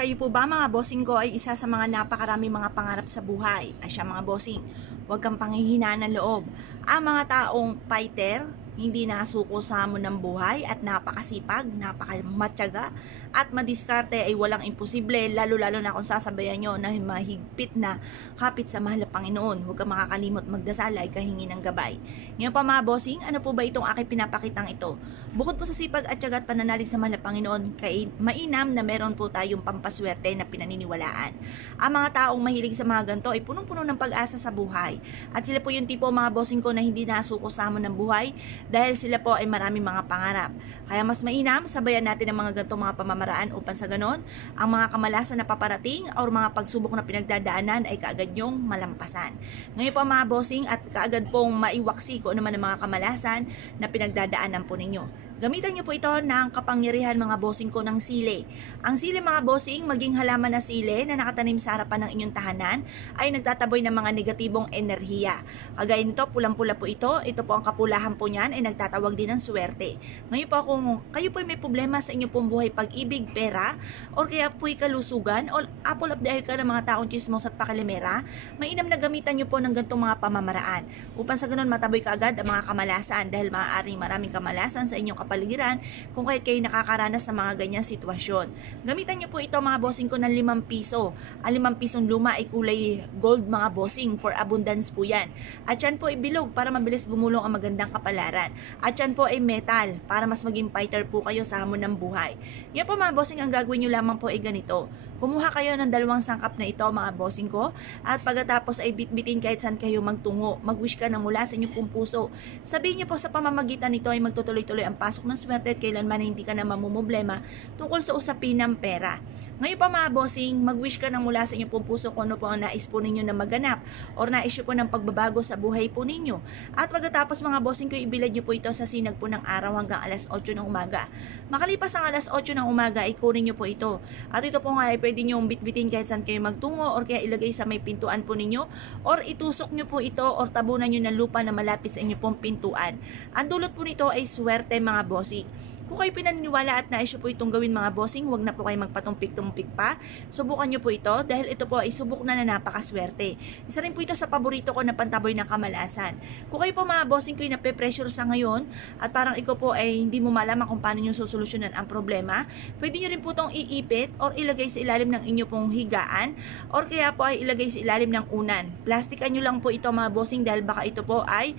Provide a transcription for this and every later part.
Kayo po ba mga bossing ko ay isa sa mga napakarami mga pangarap sa buhay? Asya mga bossing, huwag kang panghihinaan ng loob. Ang mga taong fighter, hindi nasuko sa hamon ng buhay at napakasipag, napakamatyaga at madiskarte ay walang imposible, lalo-lalo na kung sasabayan nyo na mahigpit na kapit sa mahal na Panginoon. Huwag kang makakalimot magdasal ay kahingi ng gabay. Ngayon pa mga bossing, ano po ba itong aking pinapakitang ito? Bukod po sa sipag at tiyaga at pananalig sa mahal na Panginoon, mainam na meron po tayong pampaswerte na pinaniniwalaan. Ang mga taong mahilig sa mga ganito ay punong-puno ng pag-asa sa buhay. At sila po yung tipo mga bossing ko na hindi nasuko sa hamon ng buhay dahil sila po ay maraming mga pangarap. Kaya mas mainam, sabayan natin ang mga ganito mga pamamaraan upang sa ganon, ang mga kamalasan na paparating o mga pagsubok na pinagdadaanan ay kaagad nyong malampasan. Ngayon po mga bossing at kaagad pong maiwaksi kung ano man ang mga kamalasan na pinagdadaanan po ninyo. Gamitan nyo po ito ng kapangyarihan mga bossing ko ng sili. Ang sili mga bossing, maging halaman na sili na nakatanim sa harapan ng inyong tahanan ay nagtataboy ng mga negatibong enerhiya. Kagaya nito, pulang-pula po ito. Ito po ang kapulahan po niyan ay nagtatawag din ng swerte. Ngayon po kung kayo po may problema sa inyong pong buhay, pag-ibig, pera, o kaya po'y kalusugan, o apple of the eye ka ng mga taong chismos at pakalimera, mainam na gamitan nyo po ng ganitong mga pamamaraan. Upang sa ganun mataboy ka agad ang mga kamalasan dahil maaaring maraming kamalasan sa inyong kapaligiran kung kayo nakakaranas ng mga ganyang sitwasyon. Gamitan nyo po ito mga bossing ko ng 5 piso. Ang 5 pisong luma ay kulay gold mga bossing, for abundance po yan. At yan po ay bilog para mabilis gumulong ang magandang kapalaran. At yan po ay metal para mas maging fighter po kayo sa hamon ng buhay. Yan po mga bossing, ang gagawin nyo lamang po ay ganito. Kumuha kayo ng 2 sangkap na ito mga bossing ko at pagkatapos ay bitbitin kahit saan kayo magtungo. Mag-wish ka na mula sa inyong pong puso. Sabihin niyo po sa pamamagitan nito ay magtutuloy-tuloy ang pasok ng swerte at kailanman hindi ka na mamumblema tungkol sa usapin ng pera. Ngayon pa mga bossing, mag-wish ka na mula sa inyong pong puso kung ano po ang nais po ninyo na maganap or nais po ng pagbabago sa buhay po ninyo. At pagkatapos mga bossing ko, ibilad niyo po ito sa sinag po ng araw hanggang alas 8 ng umaga. Makalipas ang alas 8 ng umaga, ay kunin niyo po ito. At ito po nga ay pwede nyo bitbitin kahit saan kayo magtungo or kaya ilagay sa may pintuan po ninyo or itusok nyo po ito or tabunan nyo ng lupa na malapit sa inyo pong pintuan. Ang dulot po nito ay swerte mga bossing. Kung kayo pinaniniwala at nais po itong gawin mga bossing, huwag na po kayo magpatumpik-tumpik pa. Subukan nyo po ito dahil ito po ay subok na napakaswerte. Isa rin po ito sa paborito ko na pantaboy ng kamalasan. Kung kayo po mga bossing ko yung nape-pressure sa ngayon at parang ikaw po ay hindi mo malaman kung paano nyo susolusyonan ang problema, pwede nyo rin po itong iipit or ilagay sa ilalim ng inyo pong higaan or kaya po ay ilagay sa ilalim ng unan. Plastikan nyo lang po ito mga bossing dahil baka ito po ay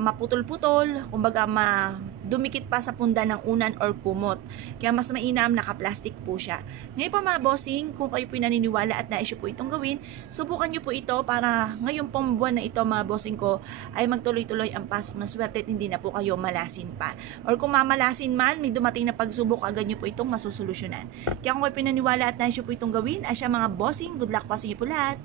maputol-putol, kumbaga dumikit pa sa punda ng unan or kumot. Kaya mas mainam naka-plastic po siya. Ngayon pa mga bossing, kung kayo po naniniwala at nais po itong gawin, subukan nyo po ito para ngayon pong buwan na ito mga bossing ko ay magtuloy-tuloy ang pasok ng swerte at hindi na po kayo malasin pa. Or kung mamalasin man, may dumating na pagsubok, agad nyo po itong masusolusyonan. Kaya kung kayo pinaniwala at nais po itong gawin, asya mga bossing, good luck po sa inyo po lahat.